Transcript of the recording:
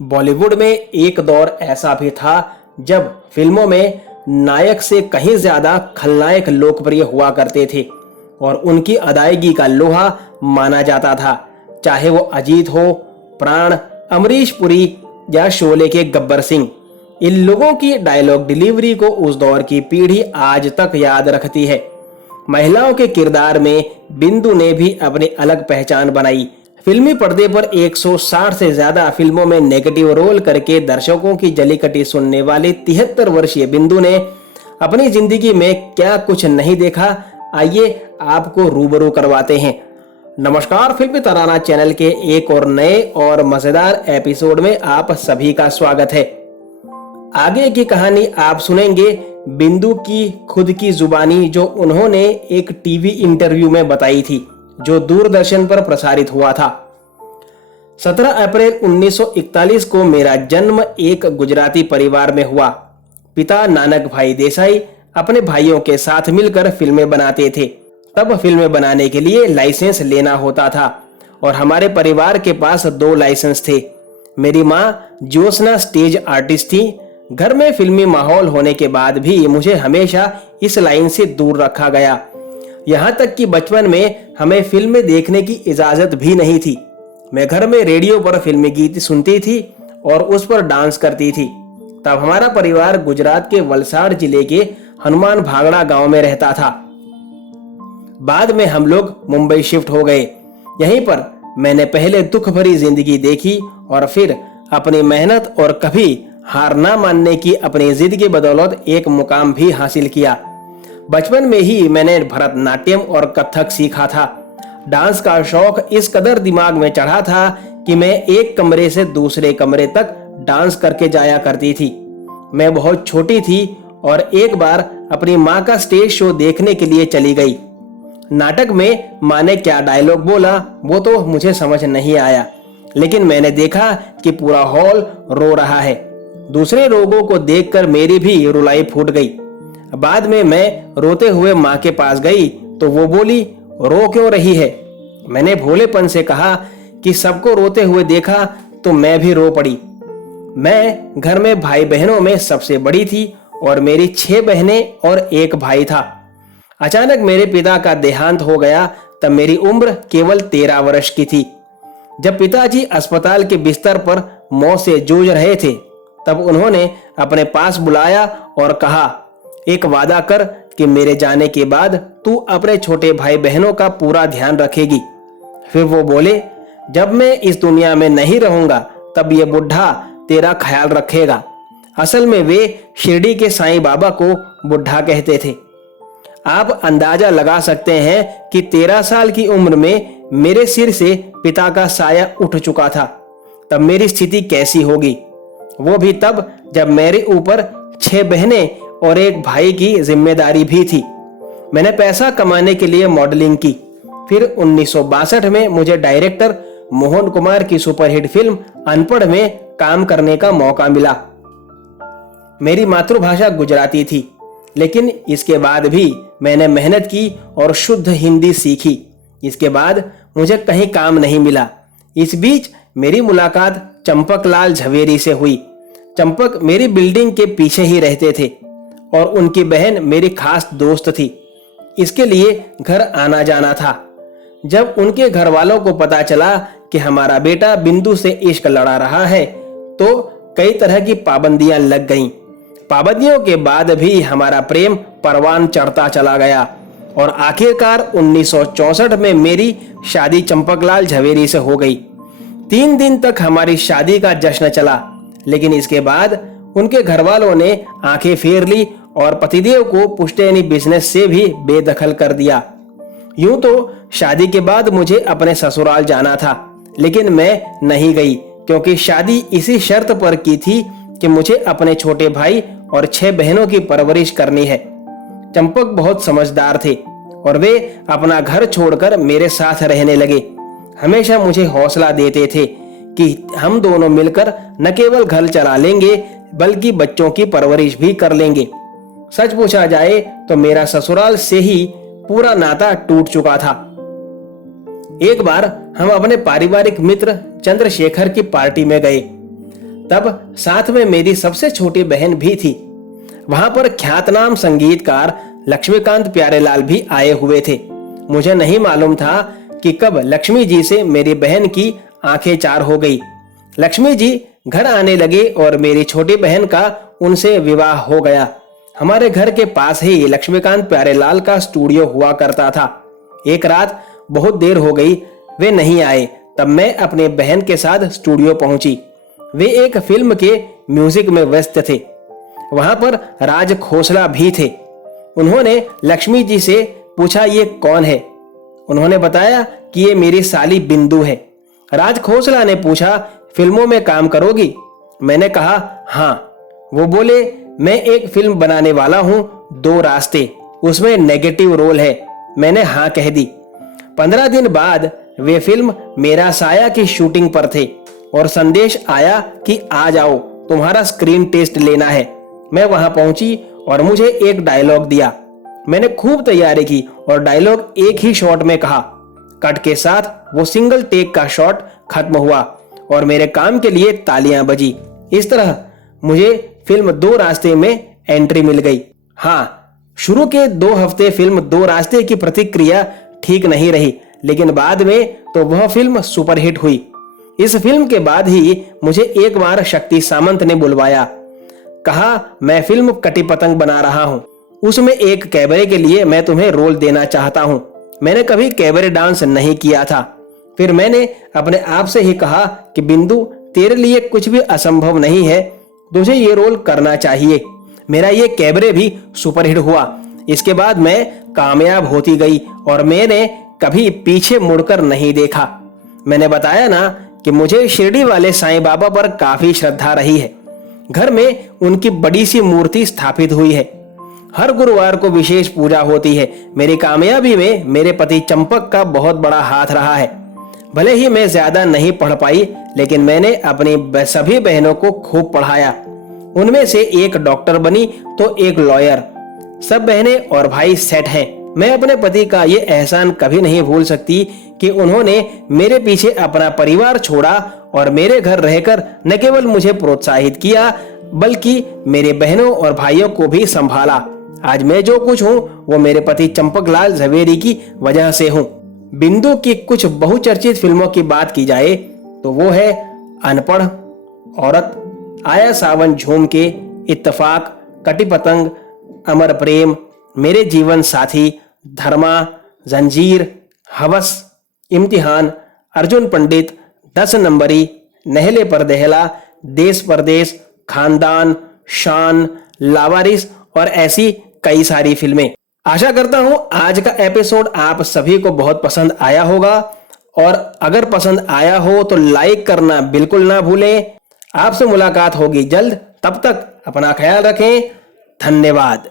बॉलीवुड में एक दौर ऐसा भी था जब फिल्मों में नायक से कहीं ज्यादा खलनायक लोकप्रिय हुआ करते थे और उनकी अदायगी का लोहा माना जाता था। चाहे वो अजीत हो, प्राण, अमरीश पुरी या शोले के गब्बर सिंह, इन लोगों की डायलॉग डिलीवरी को उस दौर की पीढ़ी आज तक याद रखती है। महिलाओं के किरदार में बिंदु ने भी अपनी अलग पहचान बनाई। फिल्मी पर्दे पर 160 से ज्यादा फिल्मों में नेगेटिव रोल करके दर्शकों की जलीकटी सुनने वाली 73 वर्षीय बिंदु ने अपनी जिंदगी में क्या कुछ नहीं देखा, आइए आपको रूबरू करवाते हैं। नमस्कार, फिल्मी तराना चैनल के एक और नए और मजेदार एपिसोड में आप सभी का स्वागत है। आगे की कहानी आप सुनेंगे बिंदु की खुद की जुबानी, जो उन्होंने एक टीवी इंटरव्यू में बताई थी जो दूरदर्शन पर प्रसारित हुआ था। 17 अप्रैल 1941 को मेरा जन्म एक गुजराती परिवार में हुआ। पिता नानक भाई देसाई अपने भाइयों के साथ मिलकर फिल्में बनाते थे। तब फिल्में बनाने के लिए लाइसेंस लेना होता था और हमारे परिवार के पास 2 लाइसेंस थे। मेरी माँ ज्योत्सना स्टेज आर्टिस्ट थी। घर में फिल्मी माहौल होने के बाद भी मुझे हमेशा इस लाइन से दूर रखा गया। यहाँ तक कि बचपन में हमें फिल्में देखने की इजाजत भी नहीं थी। मैं घर में रेडियो पर फिल्मी गीत सुनती थी और उस पर डांस करती थी। तब हमारा परिवार गुजरात के वलसाड़ जिले के हनुमान भागड़ा गांव में रहता था। बाद में हम लोग मुंबई शिफ्ट हो गए। यहीं पर मैंने पहले दुख भरी जिंदगी देखी और फिर अपनी मेहनत और कभी हार ना मानने की अपनी जिद की बदौलत एक मुकाम भी हासिल किया। बचपन में ही मैंने भरतनाट्यम और कथक सीखा था। डांस का शौक इस कदर दिमाग में चढ़ा था कि मैं एक कमरे से दूसरे कमरे तक डांस करके जाया करती थी। मैं बहुत छोटी थी और एक बार अपनी माँ का स्टेज शो देखने के लिए चली गई। नाटक में माँ ने क्या डायलॉग बोला वो तो मुझे समझ नहीं आया, लेकिन मैंने देखा कि पूरा हॉल रो रहा है। दूसरे लोगों को देखकर मेरी भी रुलाई फूट गई। बाद में मैं रोते हुए माँ के पास गई तो वो बोली, रो क्यों रही है? मैंने भोलेपन से कहा कि सबको रोते हुए देखा तो मैं भी रो पड़ी। मैं घर में भाई बहनों में सबसे बड़ी थी और मेरी 6 बहनें और 1 भाई था। अचानक मेरे पिता का देहांत हो गया तब मेरी उम्र केवल 13 वर्ष की थी। जब पिताजी अस्पताल के बिस्तर पर मौत से जूझ रहे थे तब उन्होंने अपने पास बुलाया और कहा, एक वादा कर कि मेरे जाने के बाद तू अपने छोटे भाई बहनों का पूरा ध्यान रखेगी। फिर वो बोले, जब मैं इस दुनिया में नहीं रहूंगा तब ये बुढ़ा तेरा ख्याल रखेगा। असल में वे शिरडी के साईं बाबा को बुढ़ा कहते थे। आप अंदाजा लगा सकते हैं कि 13 साल की उम्र में मेरे सिर से पिता का साया उठ चुका था। तब मेरी स्थिति कैसी होगी, वो भी तब जब मेरे ऊपर 6 बहनें और 1 भाई की जिम्मेदारी भी थी। मैंने पैसा कमाने के लिए मॉडलिंग की। फिर 1962 में मुझे डायरेक्टर मोहन कुमार की सुपरहिट फिल्म अनपढ़ में काम करने का मौका मिला। मेरी मातृभाषा गुजराती थी, लेकिन इसके बाद भी मैंने मेहनत की और शुद्ध हिंदी सीखी। इसके बाद मुझे कहीं काम नहीं मिला। इस बीच मेरी मुलाकात चंपकलाल झवेरी से हुई। चंपक मेरी बिल्डिंग के पीछे ही रहते थे और उनकी बहन मेरी खास दोस्त थी। इसके लिए घर आना जाना था। जब उनके घर वालों को पता चला कि हमारा बेटा बिंदु से इश्क लड़ा रहा है तो कई तरह की पाबंदियां लग गईं। पाबंदियों के बाद भी हमारा प्रेम परवान चढ़ता चला गया और आखिरकार 1964 में मेरी शादी चंपकलाल झवेरी से हो गई। 3 दिन तक हमारी शादी का जश्न चला, लेकिन इसके बाद उनके घर वालों ने आंखें फेर ली और पतिदेव को पुश्तैनी बिजनेस से भी बेदखल कर दिया। यूं तो शादी के बाद मुझे अपने ससुराल जाना था, लेकिन मैं नहीं गई क्योंकि शादी इसी शर्त पर की थी कि मुझे अपने छोटे भाई और 6 बहनों की परवरिश करनी है। चंपक बहुत समझदार थे और वे अपना घर छोड़कर मेरे साथ रहने लगे। हमेशा मुझे हौसला देते थे कि हम दोनों मिलकर न केवल घर चला लेंगे बल्कि बच्चों की परवरिश भी कर लेंगे। सच पूछा जाए तो मेरा ससुराल से ही पूरा नाता टूट चुका था। एक बार हम अपने पारिवारिक मित्र चंद्रशेखर की पार्टी में गए। तब साथ में मेरी सबसे छोटी बहन भी थी। वहां पर ख्यातनाम संगीतकार लक्ष्मीकांत प्यारेलाल भी आए हुए थे। मुझे नहीं मालूम था कि कब लक्ष्मी जी से मेरी बहन की आंखें चार हो गई। लक्ष्मी जी घर आने लगे और मेरी छोटी बहन का उनसे विवाह हो गया। हमारे घर के पास ही लक्ष्मीकांत प्यारेलाल का स्टूडियो हुआ करता था। एक रात बहुत देर हो गई, वे नहीं आए। तब मैं अपने बहन के साथ स्टूडियो पहुंची। वे एक फिल्म के म्यूजिक में व्यस्त थे। वहां पर राज खोसला भी थे। उन्होंने लक्ष्मी जी से पूछा, ये कौन है? उन्होंने बताया कि ये मेरी साली बिंदु है। राज खोसला ने पूछा, फिल्मों में काम करोगी? मैंने कहा हाँ। वो बोले, मैं एक फिल्म बनाने वाला हूं, 2 रास्ते, उसमें नेगेटिव रोल है। मैंने हाँ कह दी। 15 दिन बाद वे फिल्म मेरा साया की शूटिंग पर थे और संदेश आया कि आ जाओ, तुम्हारा स्क्रीन टेस्ट लेना है। मैं वहां पहुंची और मुझे एक डायलॉग दिया। मैंने खूब तैयारी की और डायलॉग एक ही शॉट में कहा। कट के साथ वो सिंगल टेक का शॉट खत्म हुआ और मेरे काम के लिए तालियां बजी। इस तरह मुझे फिल्म 2 रास्ते में एंट्री मिल गई। हाँ, शुरू के 2 हफ्ते फिल्म 2 रास्ते की प्रतिक्रिया ठीक नहीं रही, लेकिन बाद में तो वह फिल्म सुपरहिट हुई। इस फिल्म के बाद ही मुझे एक बार शक्ति सामंत ने बुलवाया। कहा, मैं फिल्म कटी पतंग बना रहा हूं, उसमें एक कैबरे के लिए मैं तुम्हें रोल देना चाहता हूं। मैंने कभी कैबरे डांस नहीं किया था। फिर मैंने अपने आप से ही कहा कि बिंदु, तेरे लिए कुछ भी असंभव नहीं है, तुझे ये रोल करना चाहिए। मेरा ये कैबरे भी सुपरहिट हुआ। इसके बाद मैं कामयाब होती गई और मैंने कभी पीछे मुड़कर नहीं देखा। मैंने बताया ना कि मुझे शिरडी वाले साईं बाबा पर काफी श्रद्धा रही है। घर में उनकी बड़ी सी मूर्ति स्थापित हुई है। हर गुरुवार को विशेष पूजा होती है। मेरी कामयाबी में मेरे पति चंपक का बहुत बड़ा हाथ रहा है। भले ही मैं ज्यादा नहीं पढ़ पाई, लेकिन मैंने अपनी सभी बहनों को खूब पढ़ाया। उनमें से एक डॉक्टर बनी तो एक लॉयर। सब बहनें और भाई सेट हैं। मैं अपने पति का ये एहसान कभी नहीं भूल सकती कि उन्होंने मेरे पीछे अपना परिवार छोड़ा और मेरे घर रहकर न केवल मुझे प्रोत्साहित किया, बल्कि मेरे बहनों और भाइयों को भी संभाला। आज मैं जो कुछ हूँ वो मेरे पति चंपकलाल झवेरी की वजह से हूँ। बिंदु की कुछ बहुचर्चित फिल्मों की बात की जाए तो वो है अनपढ़, औरत, आया सावन झूम के, इत्तेफाक, कटी पतंग, अमर प्रेम, मेरे जीवन साथी, धर्मा, जंजीर, हवस, इम्तिहान, अर्जुन पंडित, 10 नंबरी, नहले पर दहला, देश परदेश, खानदान, शान, लावारिस और ऐसी कई सारी फिल्में। आशा करता हूं आज का एपिसोड आप सभी को बहुत पसंद आया होगा, और अगर पसंद आया हो तो लाइक करना बिल्कुल ना भूलें। आपसे मुलाकात होगी जल्द, तब तक अपना ख्याल रखें। धन्यवाद।